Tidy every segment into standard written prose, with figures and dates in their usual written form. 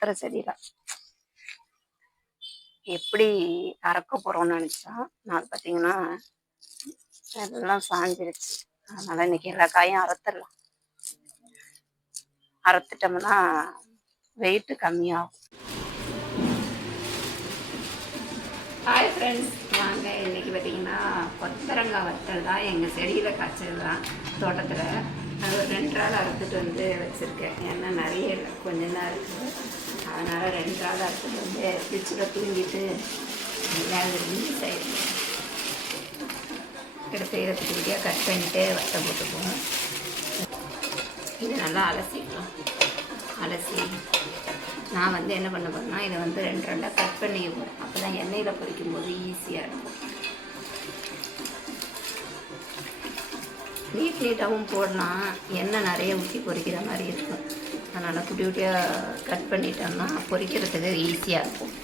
அறுத்துற செடியில எப்படி அறுக்க போகிறோம்னு நினச்சா நான் பார்த்தீங்கன்னா எல்லாம் சாஞ்சிருச்சு. அதனால் இன்றைக்கி எல்லா காயும் அறுத்துடலாம். அறுத்துட்டோம்னா வெயிட்டு கம்மியாகும். ஹாய் ஃப்ரெண்ட்ஸ், நாங்கள் இன்றைக்கி பார்த்திங்கன்னா கொத்தரங்காய் வத்தல் தான் எங்கள் செடியில் காய்ச்சது தான் தோட்டத்தில். அது ஒரு 2 நாள் அறுத்துட்டு வந்து வச்சுருக்கேன். ஏன்னா நிறைய இல்லை, கொஞ்சம் தான் இருக்குது. அதனால் 2 நாள் அறுத்துட்டு வந்து ஃப்ரிட்ஜில் தூங்கிட்டு ரிலீஸ் ஆகிடுச்சு. எடுத்து இதை குட்டியாக கட் பண்ணிவிட்டு வத்தல் போட்டுக்குவோம். இது நல்லா அலசிக்கலாம். அலசி நான் வந்து என்ன பண்ண போகிறேன்னா இதை வந்து 2 கட் பண்ணிக்குவோம். அப்போ தான் எண்ணெயில் பொரிக்கும் போது ஈஸியாக இருக்கும். நீட்டாகவும் போடலாம், எண்ணெய் நிறைய ஊற்றி பொரிக்கிற மாதிரி இருக்கும். அதனால் குட்டி குட்டியாக கட் பண்ணிட்டோம்னா பொரிக்கிறதுக்கு ஈஸியாக இருக்கும்.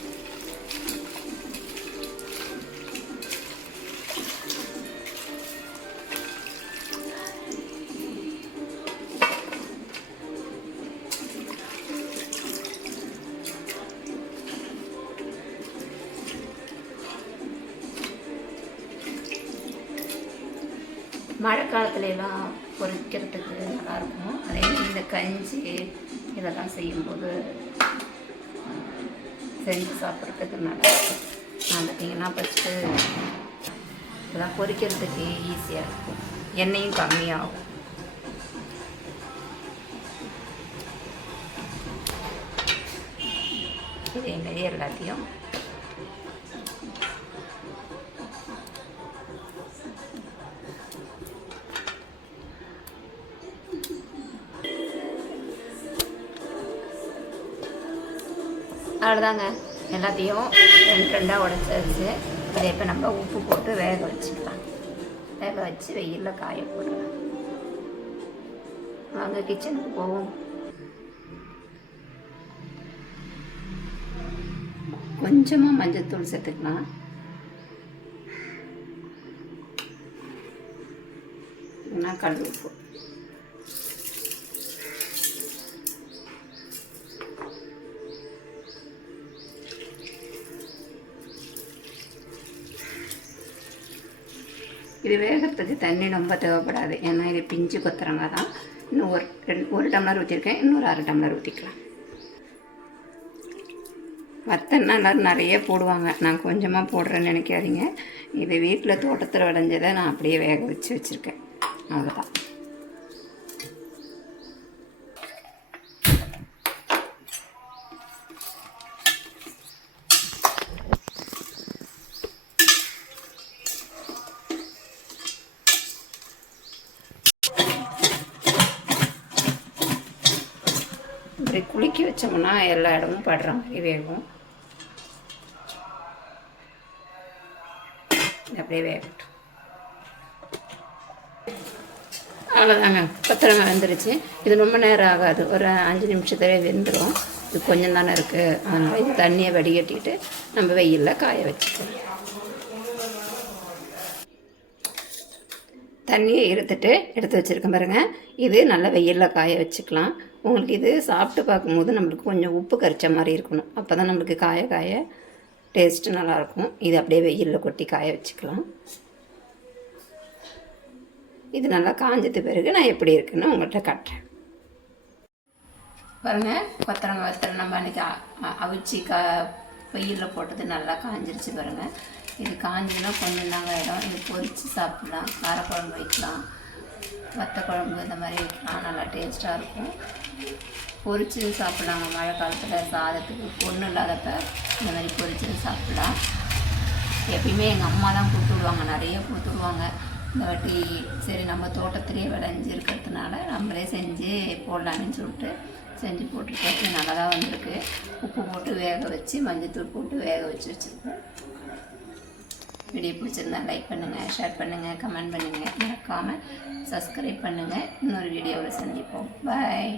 மழை காலத்துலலாம் பொரிக்கிறதுக்கு நல்லாயிருக்கும். அதே மாதிரி இந்த கஞ்சி இதெல்லாம் செய்யும்போது செஞ்சு சாப்பிட்றதுக்கு நல்லாயிருக்கும். நான் பார்த்திங்கன்னா ஃபஸ்ட்டு இதெல்லாம் பொரிக்கிறதுக்கு ஈஸியாக இருக்கும், எண்ணெயும் கம்மியாகும். இதே மாதிரி எல்லாத்தையும் அவ்வளோதாங்க. எல்லாத்தையும் 2 உடச்சாச்சு. இதை இப்போ நம்ம உப்பு போட்டு வேக வச்சுக்கலாம். வேக வச்சு வெயிலில் காய போடலாம். வாங்க கிச்சனுக்கு போவோம். கொஞ்சமாக மஞ்சள்தூள் சேர்த்துக்கலாம். கல் உப்பு, இது வேகிறதுக்கு தண்ணி ரொம்ப தேவைப்படாது. ஏன்னா இது பிஞ்சு கொத்துறங்க தான். இன்னும் ஒரு டம்ளர் ஊற்றிருக்கேன், இன்னொரு 1/2 டம்ளர் ஊற்றிக்கலாம். வத்தல்னா எல்லோரும் நிறைய போடுவாங்க, நான் கொஞ்சமாக போடுறேன்னு நினைக்காதீங்க. இது வீட்டில் தோட்டத்தில் விளைஞ்சதை நான் அப்படியே வேக வச்சு வச்சுருக்கேன், அவ்வளோதான். இப்படி குலுக்கி வச்சோம்னா எல்லா இடமும் படுற மாதிரி வேகும். அப்படியே வேகட்டும். அவ்வளோதாங்க, கொத்தரங்காய் வெந்துருச்சு. இது ரொம்ப நேரம் ஆகாது, ஒரு 5 நிமிஷத்துலேயே வெந்துடும். இது கொஞ்சம் தானே இருக்குது, அதனால் இது தண்ணியை வடிகட்டிட்டு நம்ம வெயிலில் காய வச்சுக்கலாம். தண்ணியை எடுத்து வச்சுருக்கேன் பாருங்கள். இது நல்லா வெயிலில் காய வச்சுக்கலாம். உங்களுக்கு இது சாப்பிட்டு பார்க்கும்போது நம்மளுக்கு கொஞ்சம் உப்பு கரிச்ச மாதிரி இருக்கணும். அப்போ தான் நம்மளுக்கு காய காய டேஸ்ட்டு நல்லாயிருக்கும். இது அப்படியே வெயிலில் கொட்டி காய வச்சுக்கலாம். இது நல்லா காஞ்சது பிறகு நான் எப்படி இருக்குன்னு உங்கள்கிட்ட காட்டுறேன் பாருங்கள். கொத்தரங்காய் வத்தல் நம்ம அன்றைக்கி அவிச்சு வெயிலில் போட்டது நல்லா காஞ்சிருச்சு பாருங்கள். இது காஞ்சினா கொஞ்சம் தாங்க இடம். இது பொரித்து சாப்பிட்லாம், காரக்குழம்பு வைக்கலாம், வத்த குழம்பு இந்த மாதிரி வைக்கலாம், நல்லா டேஸ்ட்டாக இருக்கும். பொரிச்சு சாப்பிட்லாங்க. மழை காலத்தில் சாதத்துக்கு பொண்ணு இல்லாதப்ப இந்த மாதிரி பொரிச்சு சாப்பிட்லாம். எப்பயுமே எங்கள் அம்மா தான் கொடுத்துடுவாங்க, நிறைய கொடுத்துடுவாங்க. இந்த வாட்டி சரி நம்ம தோட்டத்திலே விளைஞ்சிருக்கிறதுனால நம்மளே செஞ்சு போடலான்னு சொல்லிட்டு செஞ்சு போட்டுருக்கேன். நல்லா தான் வந்திருக்கு. உப்பு போட்டு வேக வச்சு மஞ்சள்தூள் போட்டு வேக வச்சுருக்கேன். வீடியோ பிடிச்சிருந்தா லைக் பண்ணுங்கள், ஷேர் பண்ணுங்கள், கமெண்ட் பண்ணுங்கள், மறக்காமல் சப்ஸ்கிரைப் பண்ணுங்கள். இன்னொரு வீடியோவில் சந்திப்போம். பாய்.